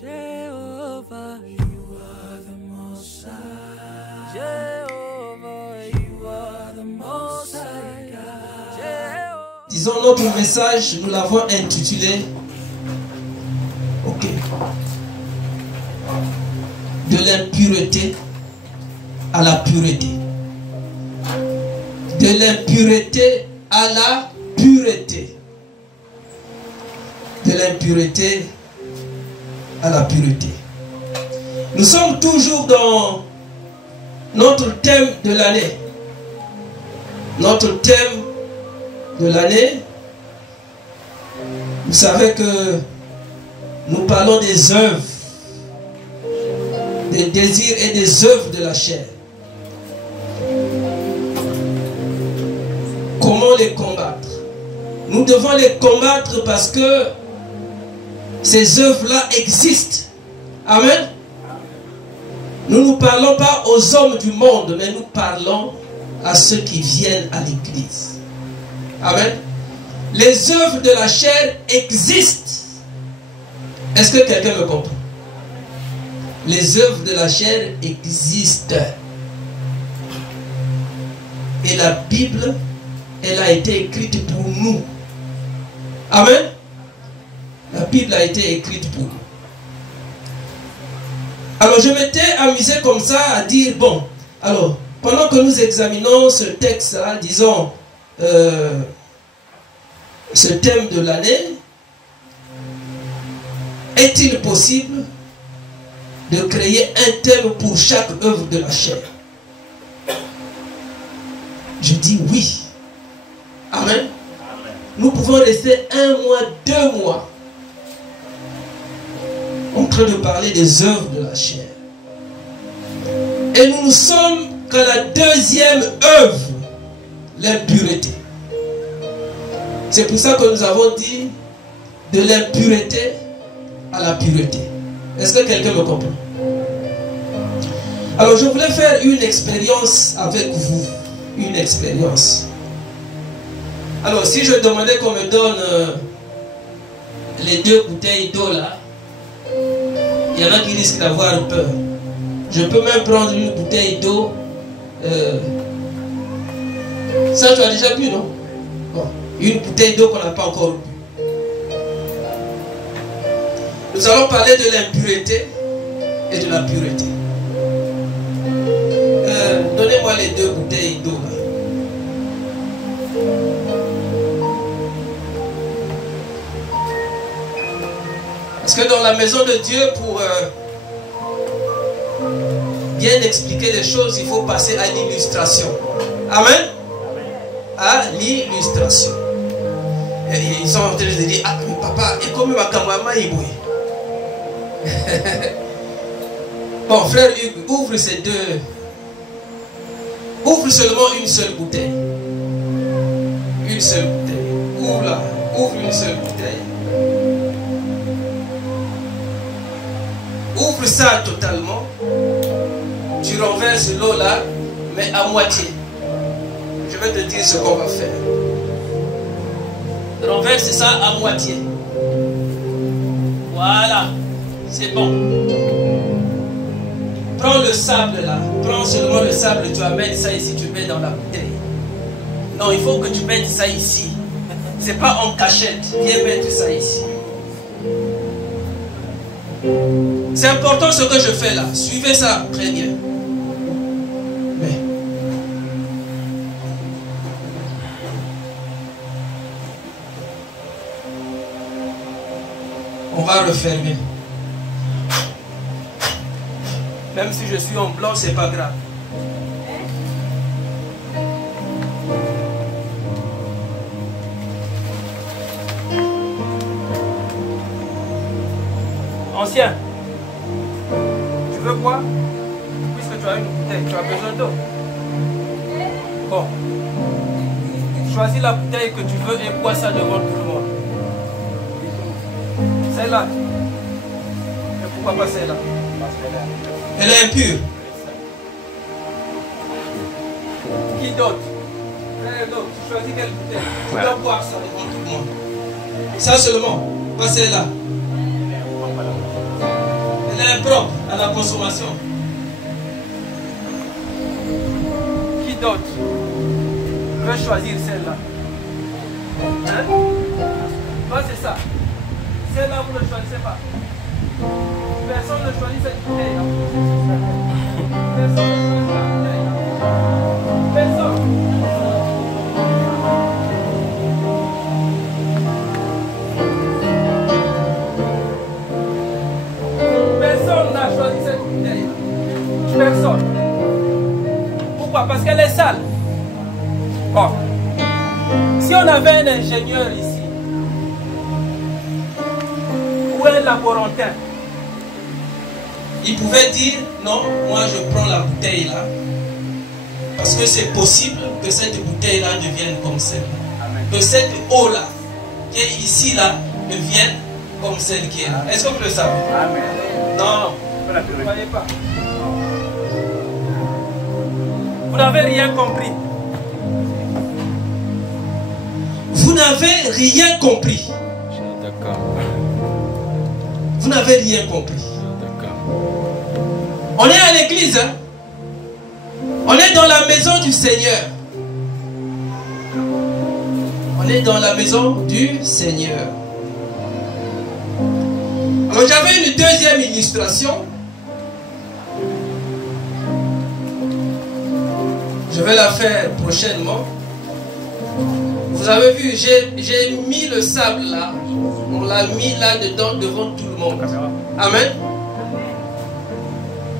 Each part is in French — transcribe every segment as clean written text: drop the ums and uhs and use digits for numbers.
Jehovah, you are the Most High. Jehovah, you are the Most High God. Disons, notre message, nous l'avons intitulé de l'impureté à la pureté. De l'impureté à la pureté. De l'impureté à la pureté. Nous sommes toujours dans notre thème de l'année. Notre thème de l'année, vous savez que nous parlons des œuvres, des désirs et des œuvres de la chair. Comment les combattre? Nous devons les combattre parce que ces œuvres-là existent. Amen. Nous ne parlons pas aux hommes du monde, mais nous parlons à ceux qui viennent à l'église. Amen. Les œuvres de la chair existent. Est-ce que quelqu'un me comprend? Les œuvres de la chair existent. Et la Bible, elle a été écrite pour nous. Amen. La Bible a été écrite pour nous. Alors je m'étais amusé comme ça à dire, bon, alors, pendant que nous examinons ce texte-là, disons, ce thème de l'année, est-il possible de créer un thème pour chaque œuvre de la chair? Je dis oui. Amen. Nous pouvons rester 1 mois, 2 mois en train de parler des œuvres de la chair. Et nous ne sommes qu'à la deuxième œuvre, l'impureté. C'est pour ça que nous avons dit de l'impureté à la pureté. Est-ce que quelqu'un me comprend? Alors je voulais faire une expérience avec vous. Une expérience. Alors si je demandais qu'on me donne les 2 bouteilles d'eau là, il y en a qui risquent d'avoir peur. Je peux même prendre une bouteille d'eau. Ça tu as déjà bu, non? Bon. Une bouteille d'eau qu'on n'a pas encore bu. Nous allons parler de l'impureté et de la pureté. Donnez-moi les 2 bouteilles d'eau là. Parce que dans la maison de Dieu, pour bien expliquer les choses, il faut passer à l'illustration. Amen. À l'illustration. Ils sont en train de dire, ah mais papa, et comme ma camarade il bouille. Bon, frère Hugues, ouvre ces 2. Ouvre seulement une seule bouteille. Une seule bouteille. Ouvre là. Ouvre une seule bouteille. Ouvre ça totalement. Tu renverses l'eau là, mais à moitié. Je vais te dire ce qu'on va faire. Renverse ça à moitié. Voilà. C'est bon. Prends le sable là. Prends seulement le sable. Tu vas mettre ça ici. Tu mets dans la bouteille. Non, il faut que tu mettes ça ici. C'est pas en cachette. Viens mettre ça ici. C'est important ce que je fais là. Suivez ça très bien. Mais on va refermer. Même si je suis en blanc, c'est pas grave. Ancien, tu veux boire? Puisque tu as une bouteille, tu as besoin d'eau. Bon. Choisis la bouteille que tu veux et bois ça devant tout le monde. Celle-là. Et pourquoi pas celle-là? Elle est impure. Qui d'autre? Tu choisis quelle bouteille? Tu dois boire ça devant tout le monde. Ça seulement, pas celle-là. la consommation. Qui d'autre peut choisir celle-là? Hein? Moi, c'est ça. Celle-là, vous ne choisissez pas. Personne ne choisit cette bouteille-là. Personne ne choisit cette bouteille-là. Personne. Personne n'a choisi cette bouteille-là. Personne. Pourquoi? Parce qu'elle est sale. Bon. Si on avait un ingénieur ici, ou un laborantin, il pouvait dire non, moi je prends la bouteille là, parce que c'est possible que cette bouteille là devienne comme celle-là. Que cette eau là, qui est ici là, devienne comme celle qui est là. Est-ce que vous le savez? Amen. Non. Vous ne croyez pas. Vous n'avez rien compris. Vous n'avez rien compris. D'accord. Vous n'avez rien compris. D'accord. On est à l'église, hein? On est dans la maison du Seigneur. On est dans la maison du Seigneur. Alors j'avais une deuxième illustration. Je vais la faire prochainement. Vous avez vu, j'ai mis le sable là. On l'a mis là dedans devant tout le monde. Amen.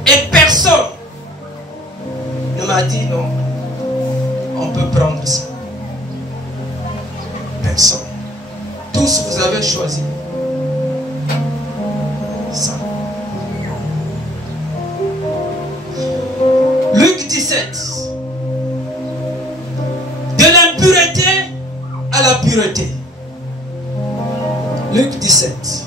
Et personne ne m'a dit non. On peut prendre ça. Personne. Tous vous avez choisi ça. Luc 17. De l'impureté à la pureté. Luc 17.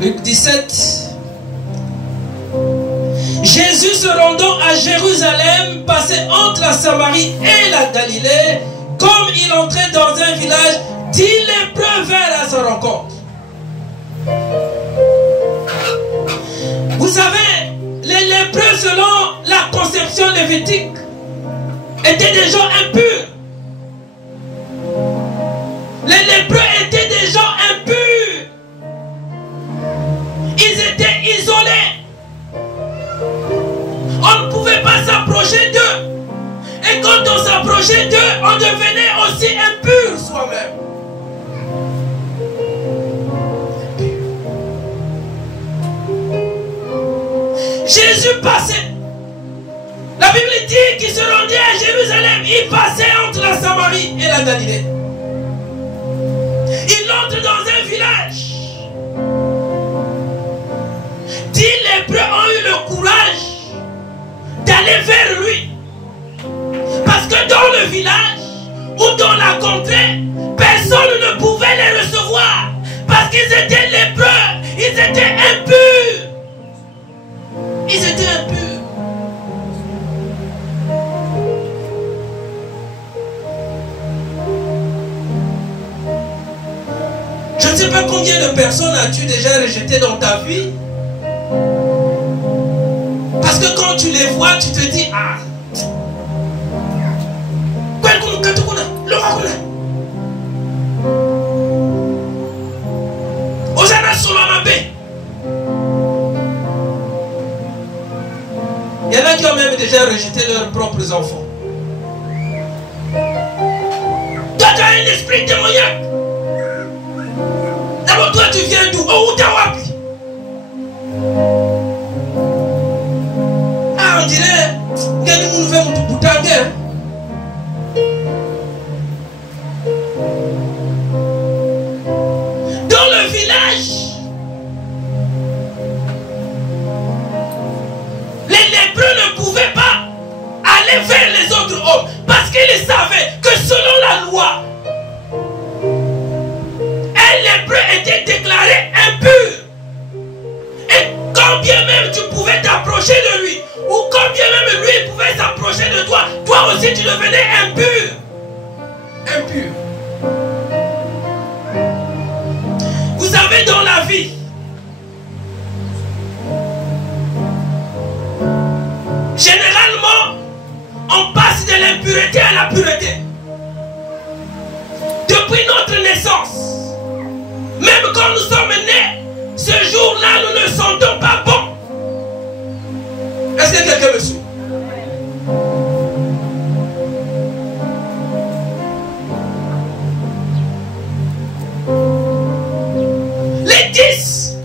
Luc 17. Jésus se rendant à Jérusalem passait entre la Samarie et la Galilée. Comme il entrait dans un village, 10 lépreux vinrent à sa rencontre. Vous savez, les lépreux selon la conception lévitique étaient des gens impurs. Les lépreux étaient des gens impurs. Ils étaient isolés. On ne pouvait pas s'approcher d'eux. Et quand on s'approchait d'eux, on devenait aussi impur soi-même. Jésus passait. La Bible dit qu'il se rendait à Jérusalem. Il passait entre la Samarie et la Galilée. Il entre dans un village. 10 lépreux ont eu le courage d'aller vers lui. Parce que dans le village ou dans la contrée, personne ne pouvait les recevoir. Parce qu'ils étaient lépreux. Ils étaient impurs. Ils étaient impurs. Je ne sais pas combien de personnes as-tu déjà rejetées dans ta vie. Parce que quand tu les vois, tu te dis, ah, il y en a qui ont même déjà rejeté leurs propres enfants. Toi, tu as un esprit démoniaque. D'abord, toi, tu viens d'où? Oh, Tawapi. Ah, on dirait, dans le village, les lépreux ne pouvaient pas aller vers les autres hommes parce qu'ils savaient que selon la loi, un lépreux était déclaré impur. Et quand bien même tu pouvais t'approcher de lui, ou quand bien même lui pouvait s'approcher de toi, toi aussi tu devenais impur. Impur. on passe de l'impureté à la pureté. Depuis notre naissance, même quand nous sommes nés, ce jour-là, nous ne sentons pas bon. Est-ce que quelqu'un me suit? Les 10,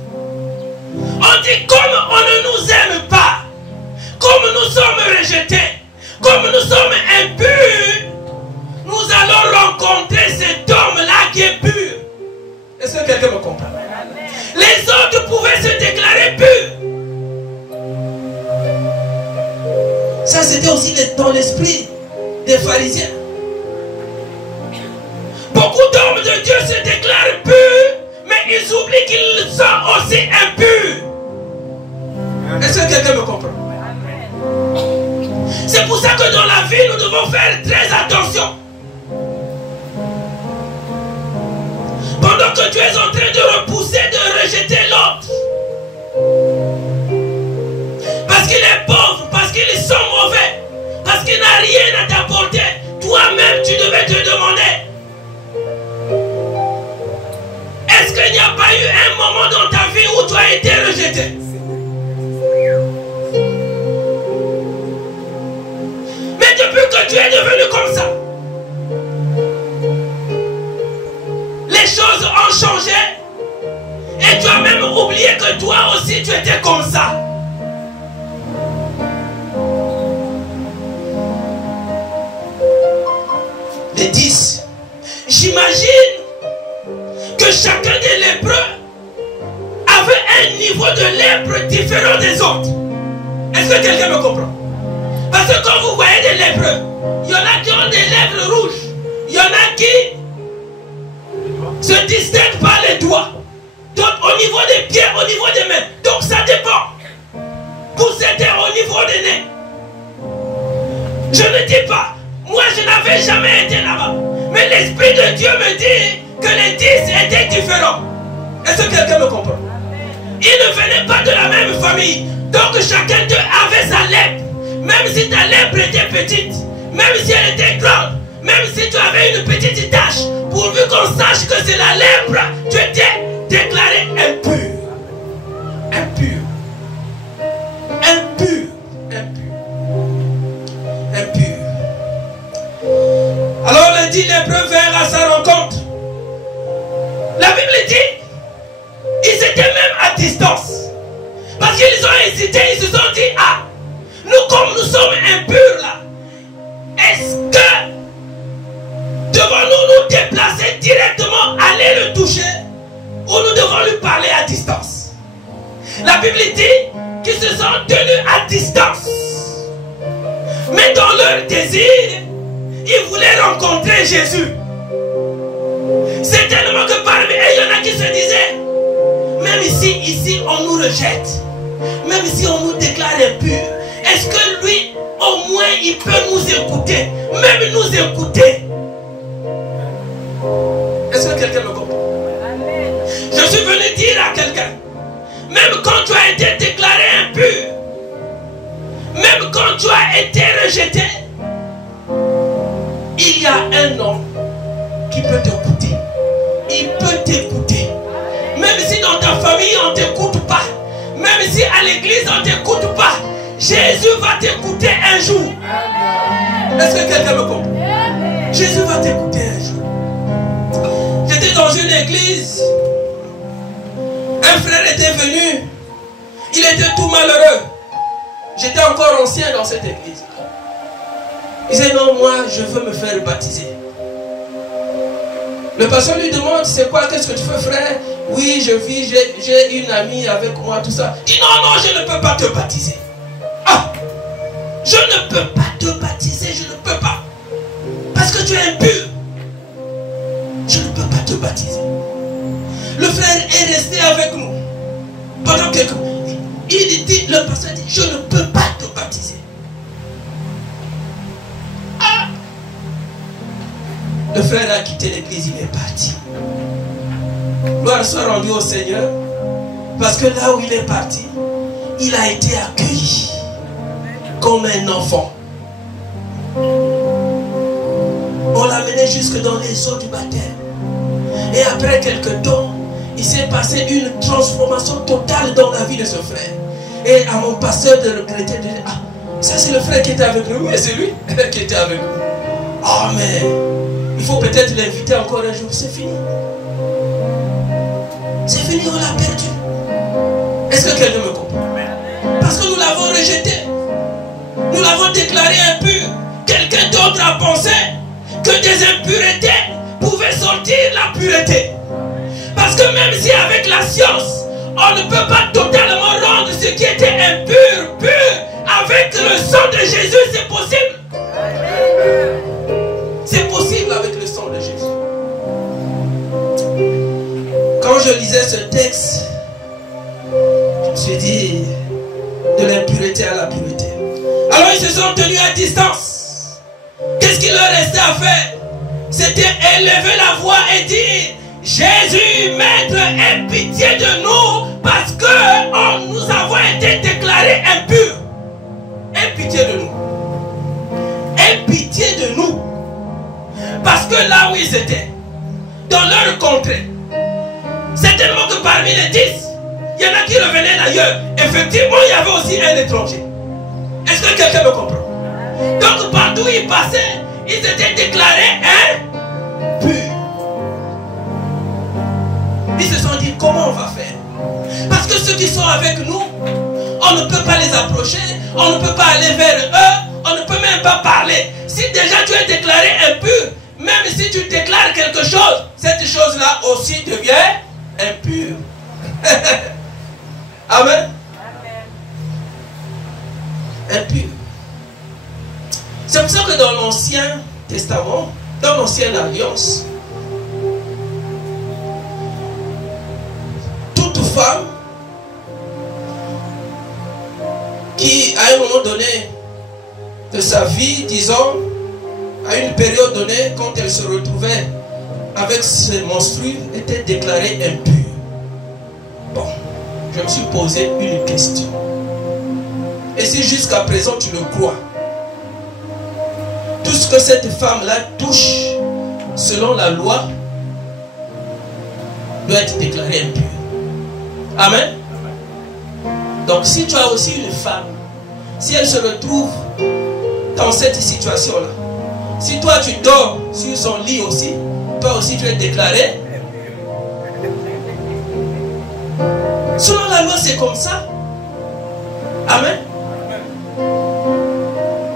on dit comme on ne nous aime pas, comme nous sommes rejetés, comme nous sommes impurs, nous allons rencontrer cet homme-là qui est pur. Est-ce que quelqu'un me comprend? Les autres pouvaient se déclarer purs. Ça, c'était aussi dans l'esprit des pharisiens. Beaucoup d'hommes de Dieu se déclarent purs, mais ils oublient qu'ils sont aussi impurs. Est-ce que quelqu'un me comprend? C'est pour ça que dans la vie, nous devons faire très attention. Pendant que tu es en train de repousser, de rejeter l'autre, parce qu'il est pauvre, parce qu'ils sont mauvais, parce qu'il n'a rien à t'apporter, toi-même tu devais te demander, est-ce qu'il n'y a pas eu un moment dans ta vie où tu as été rejeté? Mais depuis que tu es devenu comme ça, les choses ont changé et tu as même oublié que toi aussi tu étais comme ça. Les 10, j'imagine que chacun des lépreux avait un niveau de lèpre différent des autres. Est-ce que quelqu'un me comprend? Parce que quand vous voyez des lépreux, il y en a qui ont des lèvres rouges, il y en a qui se distinguent par les doigts, donc au niveau des pieds, au niveau des mains. Donc ça dépend. Pour certains au niveau des nez. Je ne dis pas, moi je n'avais jamais été là-bas, mais l'Esprit de Dieu me dit que les 10 étaient différents. Est-ce que quelqu'un me comprend? Ils ne venaient pas de la même famille, donc chacun d'eux avait sa lèpre. Même si ta lèpre était petite, même si elle était grande, même si tu avais une petite tache, pourvu qu'on sache que c'est la lèpre, tu étais déclaré impur. Impur. Impur. Impur. Impur. Alors les 10 lépreux vinrent à sa rencontre. La Bible dit, ils étaient même à distance. Parce qu'ils ont hésité, ils se sont dit, ah, nous comme nous sommes impurs là, est-ce que devons-nous nous déplacer directement, aller le toucher, ou nous devons lui parler à distance? La Bible dit qu'ils se sont tenus à distance. Mais dans leur désir, ils voulaient rencontrer Jésus. C'est tellement que parmi eux, il y en a qui se disaient, même ici on nous rejette, même si on nous déclare impurs, est-ce que lui, au moins, il peut nous écouter, même nous écouter? Est-ce que quelqu'un me comprend? Je suis venu dire à quelqu'un, même quand tu as été déclaré impur, même quand tu as été rejeté, il y a un homme qui peut t'écouter. Il peut t'écouter. Même si dans ta famille on ne t'écoute pas, même si à l'église on ne t'écoute pas, Jésus va t'écouter un jour. Est-ce que quelqu'un me comprend? Jésus va t'écouter un jour. J'étais dans une église. Un frère était venu. Il était tout malheureux. J'étais encore ancien dans cette église. Il disait non, moi je veux me faire baptiser. Le pasteur lui demande, c'est quoi, qu'est-ce que tu fais frère? Oui, je vis, j'ai une amie avec moi, tout ça. Il dit non, non, je ne peux pas te baptiser. Ah, je ne peux pas te baptiser, je ne peux pas. Parce que tu es impur. Je ne peux pas te baptiser. Le frère est resté avec nous pendant quelques mois. Le pasteur dit, je ne peux pas te baptiser. Ah. Le frère a quitté l'église, il est parti. Gloire soit rendue au Seigneur. Parce que là où il est parti, il a été accueilli comme un enfant. On l'a mené jusque dans les eaux du baptême. Et après quelques temps, il s'est passé une transformation totale dans la vie de ce frère. Et à mon pasteur de regretter, de dire, ah, ça c'est le frère qui était avec nous. Oui, c'est lui qui était avec nous. Ah, mais il faut peut-être l'inviter encore un jour. C'est fini. C'est fini, on l'a perdu. Est-ce que quelqu'un me comprend? Parce que nous l'avons rejeté. Nous l'avons déclaré impur. Quelqu'un d'autre a pensé que des impuretés pouvaient sortir la pureté. Parce que même si avec la science, on ne peut pas totalement rendre ce qui était impur, pur, avec le sang de Jésus, c'est possible. C'est possible avec le sang de Jésus. Quand je lisais ce texte, je me suis dit, de l'impureté à la pureté. Alors ils se sont tenus à distance. Qu'est-ce qu'il leur restait à faire? C'était élever la voix et dire, Jésus, Maître, aie pitié de nous parce que nous avons été déclarés impurs. Aie pitié de nous. Aie pitié de nous. Parce que là où ils étaient, dans leur contrée, certainement que parmi les 10, il y en a qui revenaient d'ailleurs. Effectivement, il y avait aussi un étranger. Est-ce que quelqu'un me comprend? Donc partout où ils passaient, ils étaient déclarés impurs. Ils se sont dit, comment on va faire? Parce que ceux qui sont avec nous, on ne peut pas les approcher, on ne peut pas aller vers eux, on ne peut même pas parler. Si déjà tu es déclaré impur, même si tu déclares quelque chose, cette chose-là aussi devient impure. Amen. Impur. C'est pour ça que dans l'Ancien Testament, dans l'Ancienne Alliance, toute femme qui, à un moment donné de sa vie, disons, à une période donnée, quand elle se retrouvait avec ses menstrues, était déclarée impure. Bon, je me suis posé une question. Et si jusqu'à présent tu le crois, tout ce que cette femme-là touche, selon la loi, doit être déclaré impur. Amen. Donc si tu as aussi une femme, si elle se retrouve dans cette situation-là, si toi tu dors sur son lit aussi, toi aussi tu es déclaré. Selon la loi, c'est comme ça. Amen.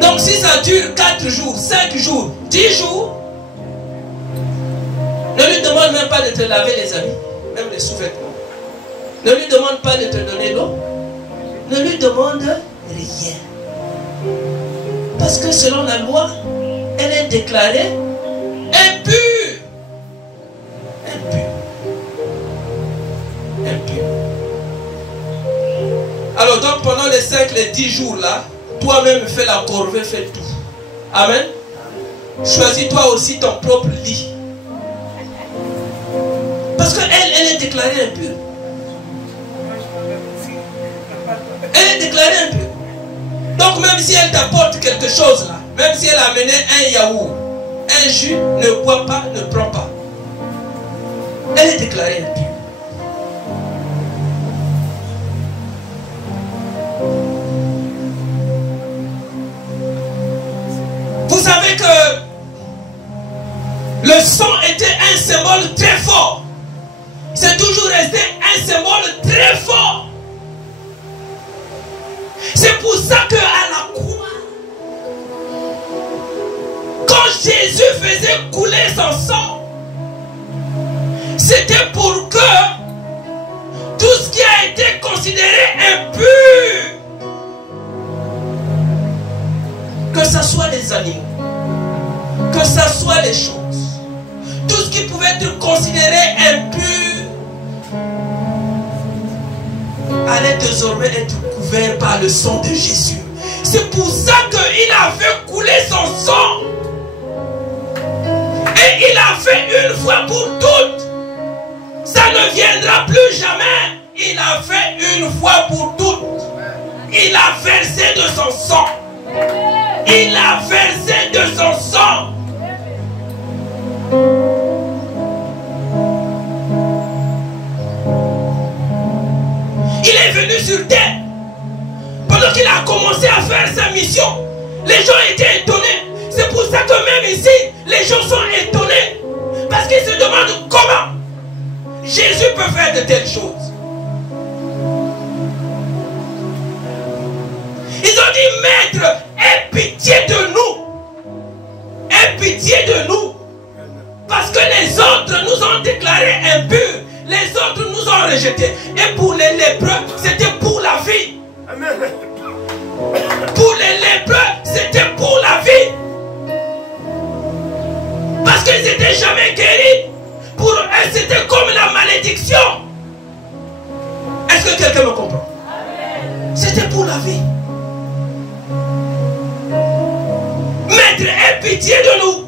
Donc si ça dure 4 jours, 5 jours, 10 jours, ne lui demande même pas de te laver les habits, même les sous-vêtements. Ne lui demande pas de te donner l'eau. Ne lui demande rien. Parce que selon la loi, elle est déclarée impure. Impure. Impure. Alors donc pendant les 5, les 10 jours là, toi-même fais la corvée, fais tout. Amen. Choisis-toi aussi ton propre lit. Parce qu'elle est déclarée impure. Elle est déclarée impure. Donc même si elle t'apporte quelque chose là, même si elle a amené un yaourt, un jus, ne bois pas, ne prends pas. Elle est déclarée impure. Vous savez que le sang était un symbole très fort. C'est toujours resté un symbole très fort. C'est pour ça qu'à la croix, quand Jésus faisait couler son sang, c'était pour que tout ce qui a été considéré impur, que ce soit les animaux, que ce soit les choses, tout ce qui pouvait être considéré impur allait désormais être couvert par le sang de Jésus. C'est pour ça qu'il a fait couler son sang. Et il a fait une fois pour toutes. Ça ne viendra plus jamais. Il a fait une fois pour toutes. Il a versé de son sang. Il a versé de son sang. Il est venu sur terre. Pendant qu'il a commencé à faire sa mission, les gens étaient étonnés. C'est pour ça que même ici, les gens sont étonnés. Parce qu'ils se demandent comment Jésus peut faire de telles choses. Ils ont dit, Maître, aie pitié de nous. Aie pitié de nous. Parce que les autres nous ont déclarés impurs. Les autres nous ont rejetés. Et pour les lépreux, c'était pour la vie. Pour les lépreux, c'était pour la vie. Parce qu'ils n'étaient jamais guéris. Pour eux, c'était comme la malédiction. Est-ce que quelqu'un me comprend? C'était pour la vie. Maître, aie pitié de nous.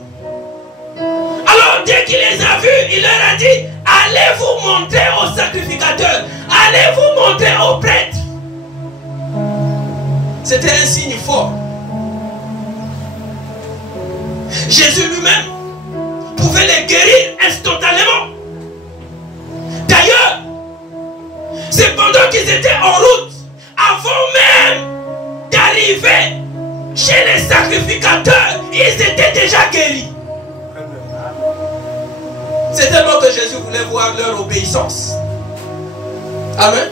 Alors dès qu'il les a vus, il leur a dit, allez vous montrer aux sacrificateurs. Allez vous montrer aux prêtres. C'était un signe fort. Jésus lui-même pouvait les guérir instantanément. D'ailleurs, c'est pendant qu'ils étaient en route, avant même d'arriver chez les sacrificateurs, ils étaient déjà guéris. C'est tellement que Jésus voulait voir leur obéissance. Amen.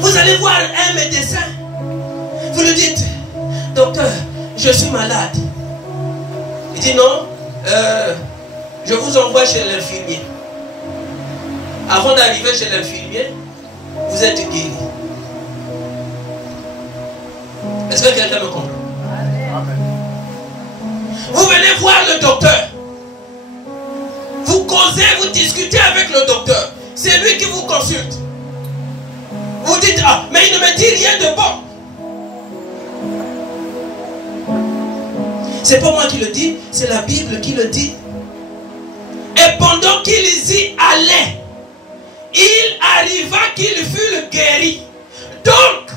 Vous allez voir un médecin. Vous lui dites, docteur, je suis malade. Il dit non, je vous envoie chez l'infirmier. Avant d'arriver chez l'infirmier, vous êtes guéri. Est-ce que quelqu'un me comprend? Vous venez voir le docteur. Vous causez, vous discutez avec le docteur. C'est lui qui vous consulte. Vous dites, ah, mais il ne me dit rien de bon. C'est pas moi qui le dis, c'est la Bible qui le dit. Et pendant qu'ils y allaient, il arriva qu'il fut guéri. Donc,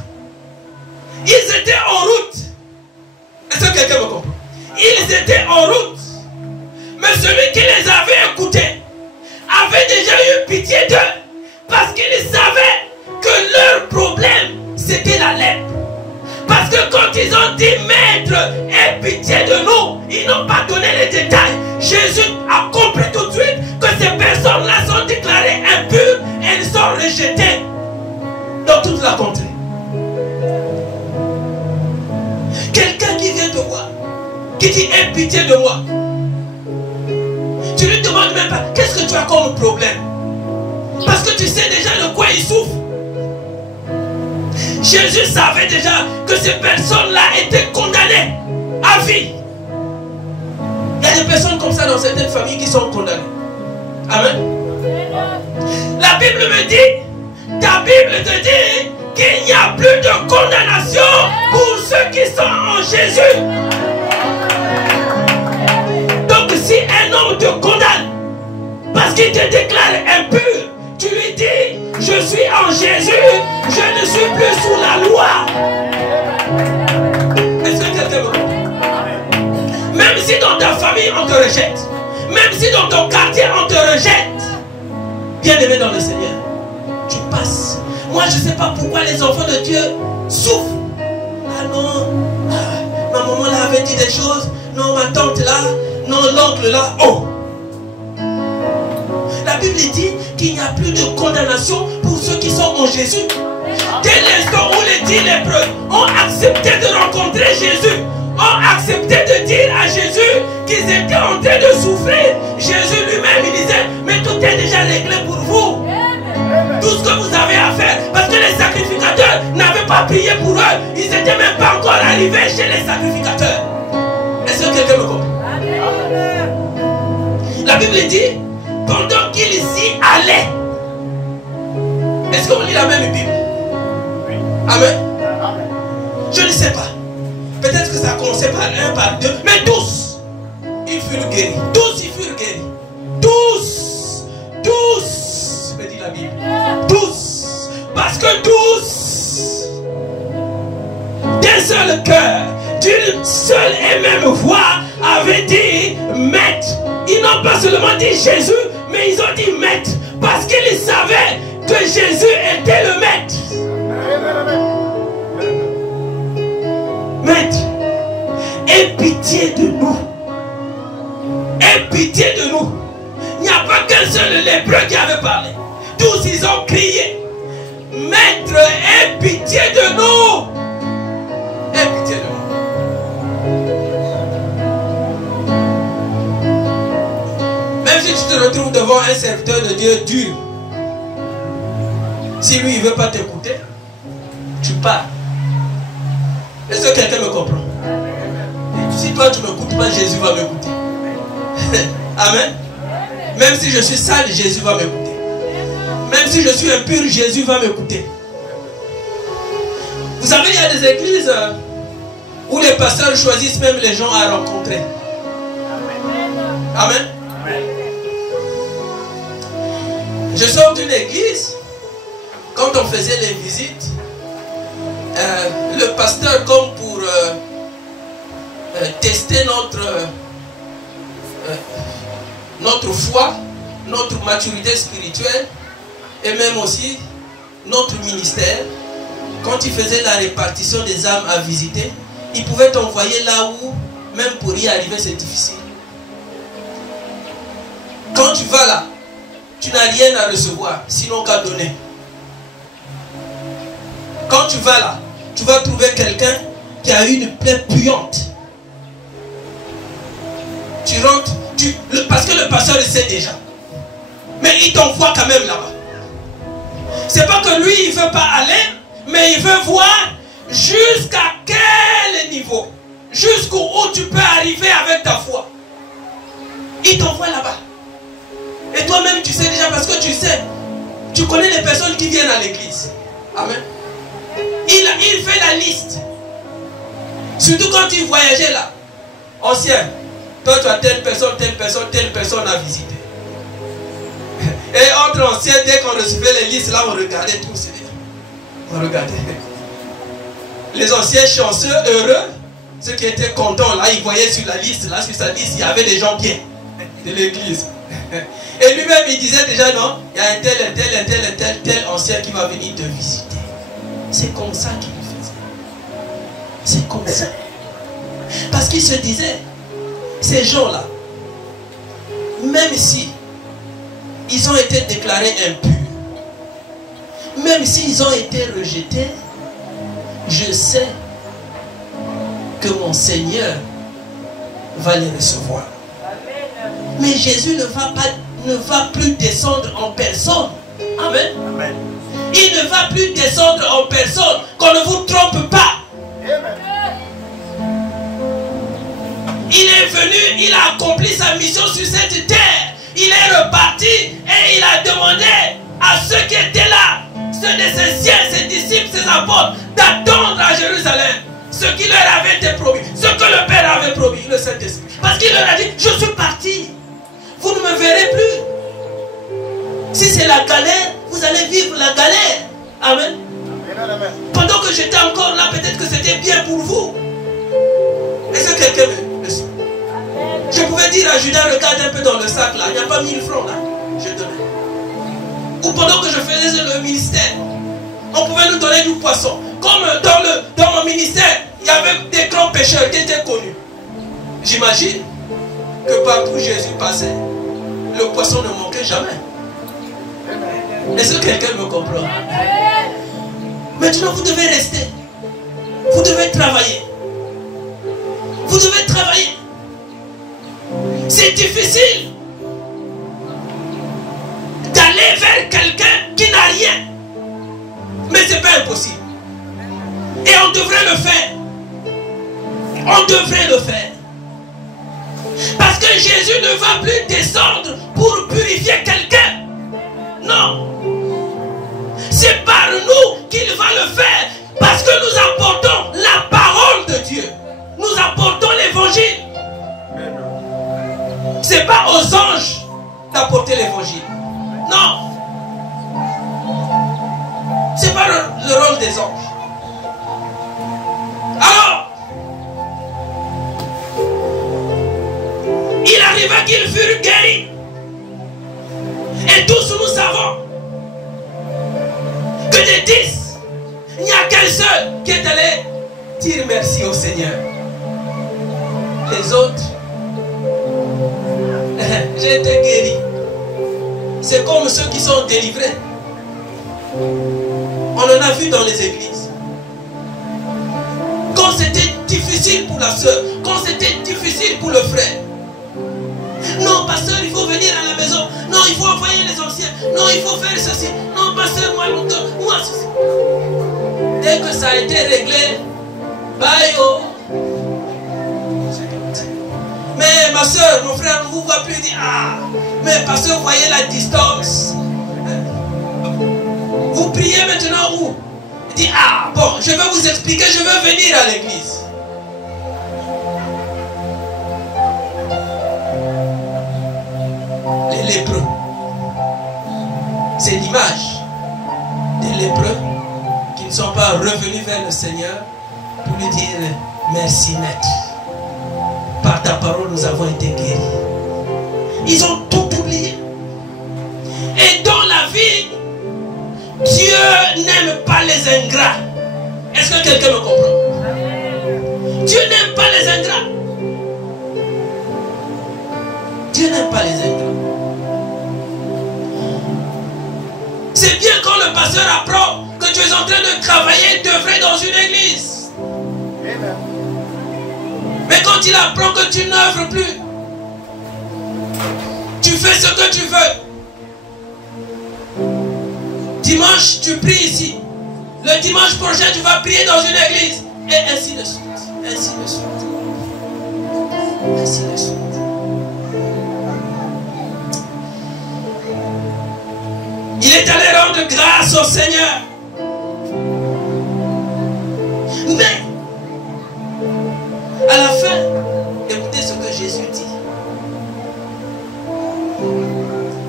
ils étaient en route. Est-ce que quelqu'un me comprend? Ils étaient en route. Mais celui qui les avait écoutés avait déjà eu pitié d'eux. Parce qu'il savait que leur problème, c'était la lèpre. Parce que quand ils ont dit, Maître, aie pitié de nous, ils n'ont pas donné les détails. Jésus a compris tout de suite que ces personnes-là sont déclarées impures et elles sont rejetées dans toute la contrée. Quelqu'un qui vient te voir, qui dit, aie pitié de moi. Tu ne lui demandes même pas, qu'est-ce que tu as comme problème? Parce que tu sais déjà de quoi il souffre. Jésus savait déjà que ces personnes-là étaient condamnées à vie. Il y a des personnes comme ça dans certaines familles qui sont condamnées. Amen. La Bible me dit, ta Bible te dit qu'il n'y a plus de condamnation pour ceux qui sont en Jésus. Donc si un homme te condamne parce qu'il te déclare impur, tu lui dis, je suis en Jésus, je ne suis plus sous la loi. Est-ce que quelqu'un me comprend? Même si dans ta famille on te rejette, même si dans ton quartier on te rejette, bien aimé dans le Seigneur, tu passes. Moi je ne sais pas pourquoi les enfants de Dieu souffrent. Ah non, ma maman là avait dit des choses, non ma tante là, non l'oncle là, oh. La Bible dit qu'il n'y a plus de condamnation pour ceux qui sont en Jésus. Dès l'instant où les 10 lépreux ont accepté de rencontrer Jésus, ont accepté de dire à Jésus qu'ils étaient en train de souffrir, Jésus lui-même il disait, mais tout est déjà réglé pour vous. Tout ce que vous avez à faire, parce que les sacrificateurs n'avaient pas prié pour eux, ils n'étaient même pas encore arrivés chez les sacrificateurs. Est-ce que quelqu'un me comprend? La Bible dit, pendant qu'ils y allaient. Est-ce qu'on lit la même Bible? Amen. Je ne sais pas. Peut-être que ça a commencé par un, par deux, mais tous, ils furent guéris. Tous, ils furent guéris. Tous, tous, me dit la Bible. Tous, parce que tous, d'un seul cœur, d'une seule et même voix, avaient dit maître. Ils n'ont pas seulement dit Jésus, mais ils ont dit maître. Parce qu'ils savaient que Jésus était le maître. Maître, aie pitié de nous. Aie pitié de nous. Il n'y a pas qu'un seul lépreux qui avait parlé. Tous ils ont crié. Maître, aie pitié de nous. Aie pitié de nous. Même si tu te retrouves devant un serviteur de Dieu dur, si lui il ne veut pas t'écouter, tu pars. Est-ce que quelqu'un me comprend? Et si toi tu ne m'écoutes pas, Jésus va m'écouter. Amen. Même si je suis sale, Jésus va m'écouter. Même si je suis impur, Jésus va m'écouter. Vous savez, il y a des églises où les pasteurs choisissent même les gens à rencontrer. Amen. Je sors d'une église, quand on faisait les visites, le pasteur, comme pour tester notre foi, notre maturité spirituelle, et même aussi notre ministère, quand il faisait la répartition des âmes à visiter, il pouvait t'envoyer là où, même pour y arriver, c'est difficile. Quand tu vas là, tu n'as rien à recevoir, sinon qu'à donner. Quand tu vas là, tu vas trouver quelqu'un qui a une plaie puante. Tu rentres, parce que le pasteur le sait déjà. Mais il t'envoie quand même là-bas. C'est pas que lui, il ne veut pas aller, mais il veut voir jusqu'à quel niveau, jusqu'où tu peux arriver avec ta foi. Il t'envoie là-bas. Et toi-même, tu sais déjà, parce que tu sais, tu connais les personnes qui viennent à l'église. Amen. Il fait la liste. Surtout quand il voyageait là. Ancien, toi tu as telle personne à visiter. Et entre anciens, dès qu'on recevait les listes, là on regardait tout. On regardait. Les anciens chanceux, heureux, ceux qui étaient contents, là, ils voyaient sur la liste, là, sur sa liste, il y avait des gens bien de l'église. Et lui-même, il disait déjà, non, il y a un tel ancien qui va venir te visiter. C'est comme ça qu'il faisait. C'est comme ça. Parce qu'il se disait, ces gens-là, même si ils ont été déclarés impurs, même s'ils ont été rejetés, je sais que mon Seigneur va les recevoir. Mais Jésus ne va plus descendre en personne. Amen. Amen. Il ne va plus descendre en personne. Qu'on ne vous trompe pas. Amen. Il est venu, il a accompli sa mission sur cette terre. Il est reparti et il a demandé à ceux qui étaient là, ceux de ses siens, ses disciples, ses apôtres, d'attendre à Jérusalem ce qui leur avait été promis, ce que le Père avait promis, le Saint-Esprit. Parce qu'il leur a dit, je suis parti. Vous ne me verrez plus. Si c'est la galère, vous allez vivre la galère. Amen. Pendant que j'étais encore là, peut-être que c'était bien pour vous. Est-ce que quelqu'un me suit? Je pouvais dire à Judas, regarde un peu dans le sac là, il n'y a pas 1000 francs là. Je donnais. Ou pendant que je faisais le ministère, on pouvait nous donner du poisson. Comme dans mon ministère, il y avait des grands pêcheurs qui étaient connus. J'imagine que partout Jésus passait, le poisson ne manquait jamais. Est-ce que quelqu'un me comprend? Maintenant, vous devez rester. Vous devez travailler. Vous devez travailler. C'est difficile d'aller vers quelqu'un qui n'a rien. Mais ce n'est pas impossible. Et on devrait le faire. On devrait le faire. Parce que Jésus ne va plus descendre pour purifier quelqu'un. Non. C'est par nous qu'il va le faire. Parce que nous apportons la parole de Dieu. Nous apportons l'évangile. Ce n'est pas aux anges d'apporter l'évangile. Non. Ce n'est pas le rôle des anges. Alors, après qu'ils furent guéris. Et tous nous savons que des 10, il n'y a qu'un seul qui est allé dire merci au Seigneur. Les autres, j'ai été guéri. C'est comme ceux qui sont délivrés. On en a vu dans les églises. Quand c'était difficile pour la soeur, quand c'était difficile pour le frère. Non, pasteur, il faut venir à la maison. Non, il faut envoyer les anciens. Non, il faut faire ceci. Non, pasteur, moi ceci. Dès que ça a été réglé, bye oh. Mais ma soeur, mon frère, ne vous voit plus. Il dit, ah, mais pasteur, vous voyez la distance. Vous priez maintenant où? Il dit, ah, bon, je vais vous expliquer, je veux venir à l'église. Les lépreux. C'est l'image des lépreux qui ne sont pas revenus vers le Seigneur pour lui dire, merci maître. Par ta parole, nous avons été guéris. Ils ont tout oublié. Et dans la vie, Dieu n'aime pas les ingrats. Est-ce que quelqu'un me comprend? Dieu n'aime pas les ingrats. Dieu n'aime pas les ingrats. C'est bien quand le pasteur apprend que tu es en train de travailler, d'œuvrer dans une église. Mais quand il apprend que tu n'œuvres plus, tu fais ce que tu veux. Dimanche, tu pries ici. Le dimanche prochain, tu vas prier dans une église. Et ainsi de suite. Ainsi de suite. Ainsi de suite. Il est allé rendre grâce au Seigneur. Mais, à la fin, écoutez ce que Jésus dit.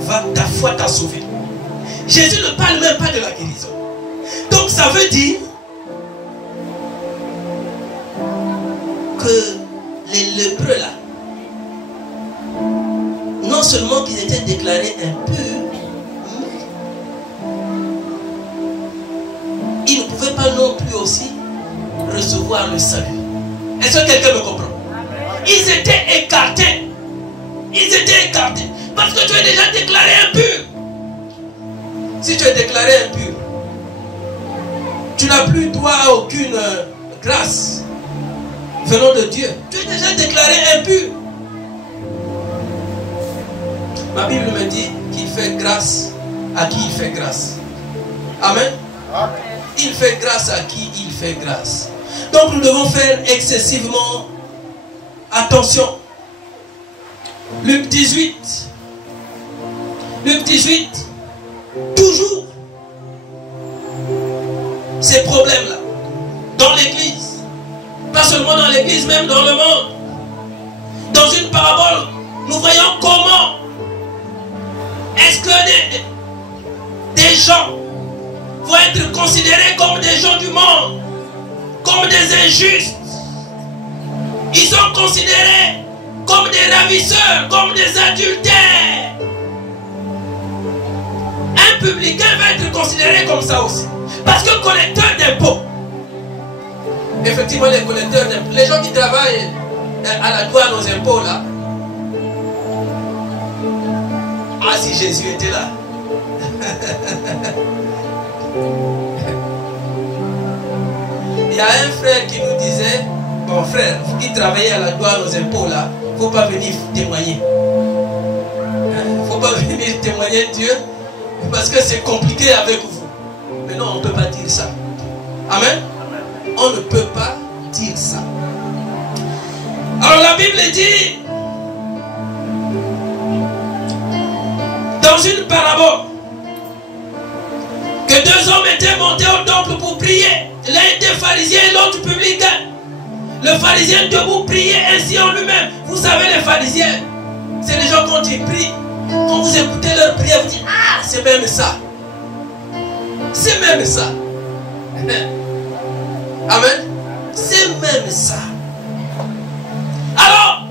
Va, ta foi t'a sauvé. Jésus ne parle même pas de la guérison. Donc ça veut dire que les lépreux là, non seulement qu'ils étaient déclarés impurs, ils ne pouvaient pas non plus aussi recevoir le salut. Est-ce que quelqu'un me comprend? Ils étaient écartés. Ils étaient écartés. Parce que tu es déjà déclaré impur. Si tu es déclaré impur, tu n'as plus droit à aucune grâce venant de Dieu. Tu es déjà déclaré impur. Ma Bible me dit qu'il fait grâce à qui il fait grâce. Amen. Il fait grâce à qui il fait grâce. Donc nous devons faire excessivement attention. Luc 18. Luc 18. Toujours ces problèmes-là. Dans l'église. Pas seulement dans l'église, même dans le monde. Dans une parabole, nous voyons comment est-ce que des gens vont être considérés comme des gens du monde, comme des injustes. Ils sont considérés comme des ravisseurs, comme des adultères. Un publicain va être considéré comme ça aussi. Parce que collecteur d'impôts, effectivement les collecteurs d'impôts, les gens qui travaillent à la douane aux impôts là, ah si Jésus était là. Il y a un frère qui nous disait, bon frère, vous qui travaillez à la douane aux impôts là, il ne faut pas venir témoigner. Il ne faut pas venir témoigner Dieu, parce que c'est compliqué avec vous. Mais non, on ne peut pas dire ça. Amen. On ne peut pas dire ça. Alors la Bible dit, dans une parabole, que deux hommes étaient montés au temple pour prier. L'un était pharisien et l'autre publicain. Le pharisien debout priait ainsi en lui-même. Vous savez, les pharisiens, c'est les gens quand ils prient, quand vous écoutez leur prière, vous dites, ah, c'est même ça. C'est même ça. Amen. C'est même ça. Alors,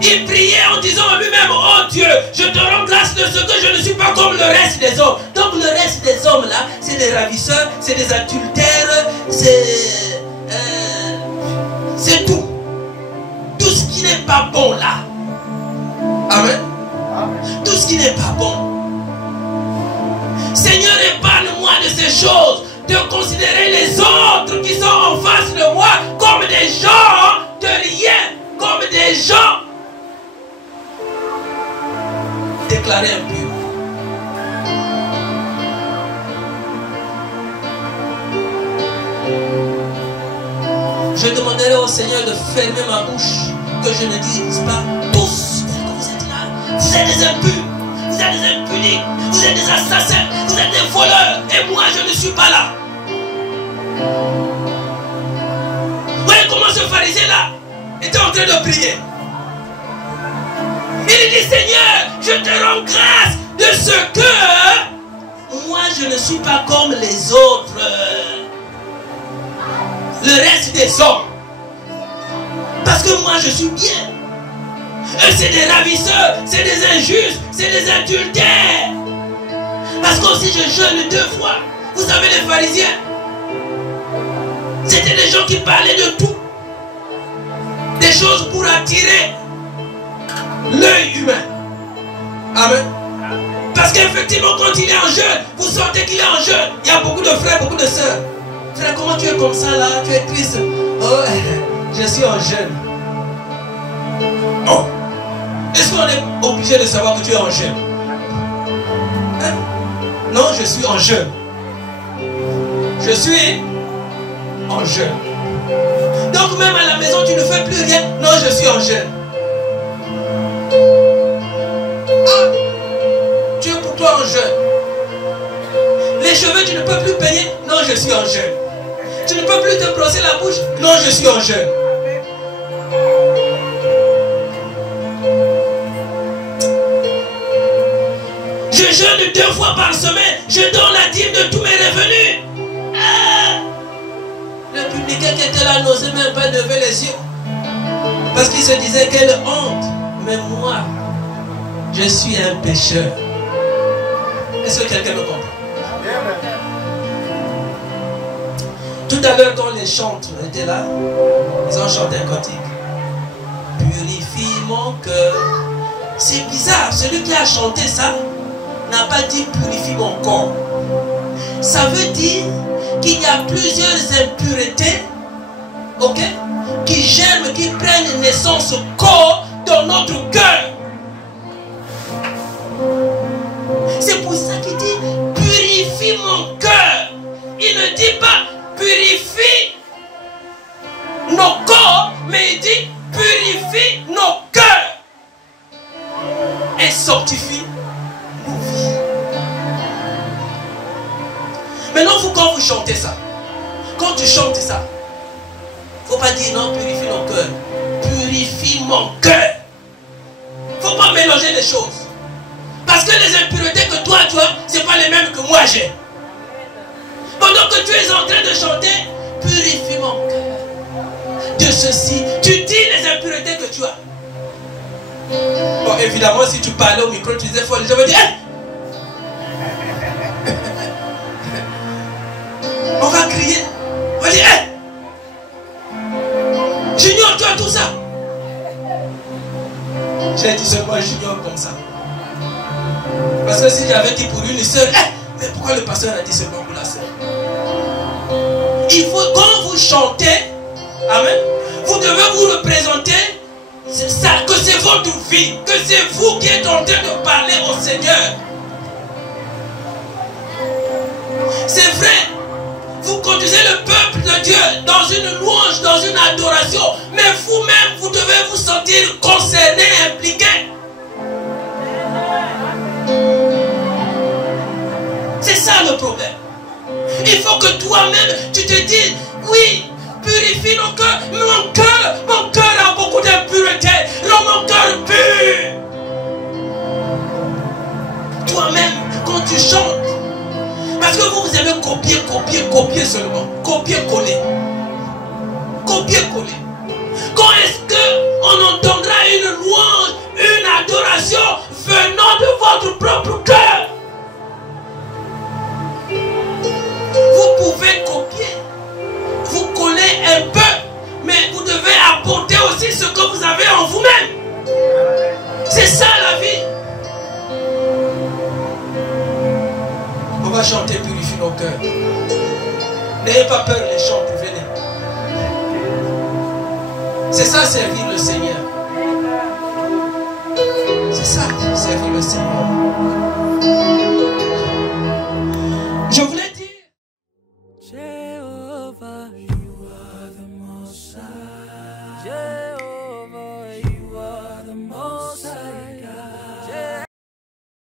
Il priait en disant à lui-même, oh Dieu, je te rends grâce de ce que je ne suis pas comme le reste des hommes. Donc le reste des hommes là, c'est des ravisseurs, c'est des adultères, c'est tout. Tout ce qui n'est pas bon là. Amen. Tout ce qui n'est pas bon. Seigneur, épargne-moi de ces choses, de considérer les autres qui sont en face de moi comme des gens de rien, comme des gens déclarés impurs. Je demanderai au Seigneur de fermer ma bouche, que je ne dise pas tous que vous êtes là. Vous êtes des impurs, vous êtes des impudiques, vous êtes des assassins, vous êtes des voleurs, et moi je ne suis pas là. Vous voyez comment ce pharisien là était en train de prier. Il dit, Seigneur, je te rends grâce de ce que moi je ne suis pas comme les autres. Le reste des hommes. Parce que moi je suis bien. Eux c'est des ravisseurs, c'est des injustes, c'est des adultères. Parce qu'aussi je jeûne 2 fois. Vous savez les pharisiens, c'était des gens qui parlaient de tout. Des choses pour attirer l'œil humain. Amen. Parce qu'effectivement quand il est en jeûne, vous sentez qu'il est en jeûne. Il y a beaucoup de frères, beaucoup de sœurs. Frère, comment tu es comme ça là? Tu es triste. Oh, je suis en jeûne. Oh. Est-ce qu'on est obligé de savoir que tu es en jeûne? Hein? Non, je suis en jeûne. Je suis en jeûne. Donc même à la maison, tu ne fais plus rien. Non, je suis en jeûne. Ah, tu es pour toi en jeûne. Les cheveux, tu ne peux plus payer. Non, je suis en jeûne. Tu ne peux plus te brosser la bouche. Non, je suis en jeûne. Je jeûne 2 fois par semaine. Je donne la dîme de tous mes revenus. Ah! Le publicain qui était là n'osait même pas lever les yeux. Parce qu'il se disait quelle honte. Mais moi, je suis un pécheur. Est-ce que quelqu'un me comprend? Tout à l'heure, quand les chantres étaient là, ils ont chanté un cantique. Purifie mon cœur. C'est bizarre, celui qui a chanté ça n'a pas dit purifie mon corps. Ça veut dire qu'il y a plusieurs impuretés, ok, qui germent, qui prennent naissance au corps dans notre cœur. C'est pour ça qu'il dit purifie mon cœur. Il ne dit pas purifie nos corps, mais il dit purifie nos cœurs et sanctifie nos vies. Maintenant, vous, quand vous chantez ça, quand tu chantes ça, il ne faut pas dire non, purifie nos cœurs. Purifie mon cœur. Il ne faut pas mélanger les choses. Parce que les impuretés que toi tu as, ce n'est pas les mêmes que moi j'ai. Pendant que tu es en train de chanter, purifie mon cœur de ceci. Tu dis les impuretés que tu as. Bon, évidemment, si tu parlais au micro, tu disais folle, je veux dire, hey! On va crier. On va dire, hey! Junior, tu as tout ça. J'ai dit seulement Junior comme ça. Parce que si j'avais dit pour une seule, hey! Mais pourquoi le pasteur a dit seulement pour la seule? Il faut, quand vous chantez, amen, vous devez vous représenter ça, que c'est votre vie, que c'est vous qui êtes en train de parler au Seigneur. C'est vrai, vous conduisez le peuple de Dieu dans une louange, dans une adoration, mais vous-même, vous devez vous sentir concerné, impliqué. C'est ça le problème. Il faut que toi-même, tu te dises, oui, purifie nos cœurs. Mon cœur a beaucoup d'impureté. Rends mon cœur pur. Toi-même, quand tu chantes, parce que vous aimez copier seulement. Copier-coller. Copier-coller. Quand est-ce qu'on on entendra une louange, une adoration venant de votre propre cœur. Vous pouvez copier, vous connaissez un peu, mais vous devez apporter aussi ce que vous avez en vous-même. C'est ça la vie. On va chanter, purifier nos cœurs. N'ayez pas peur, les chants, venez. C'est ça, servir le Seigneur. C'est ça, servir le Seigneur.